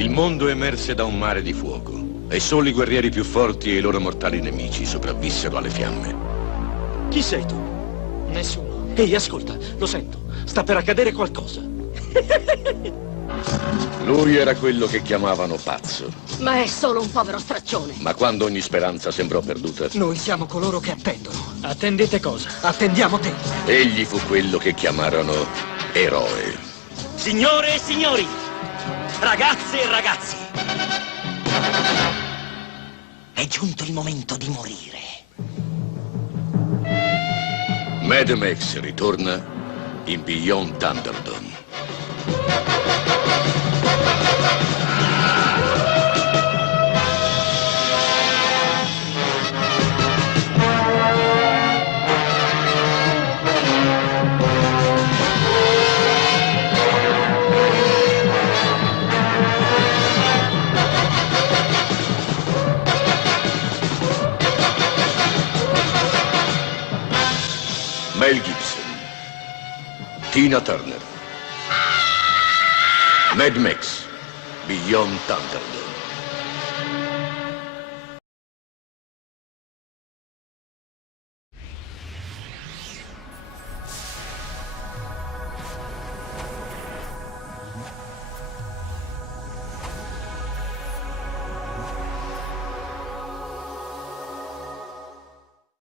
Il mondo emerse da un mare di fuoco e solo i guerrieri più forti e i loro mortali nemici sopravvissero alle fiamme. Chi sei tu? Nessuno. Ehi, ascolta, lo sento. Sta per accadere qualcosa. Lui era quello che chiamavano pazzo, Ma è solo un povero straccione. ma quando ogni speranza sembrò perduta, Noi siamo coloro che attendono. Attendete cosa? Attendiamo te. egli fu quello che chiamarono eroe. Signore e signori, ragazze e ragazzi, è giunto il momento di morire. Mad Max ritorna in Beyond Thunderdome. Mel Gibson, Tina Turner, Mad Max, Beyond Thunderdome.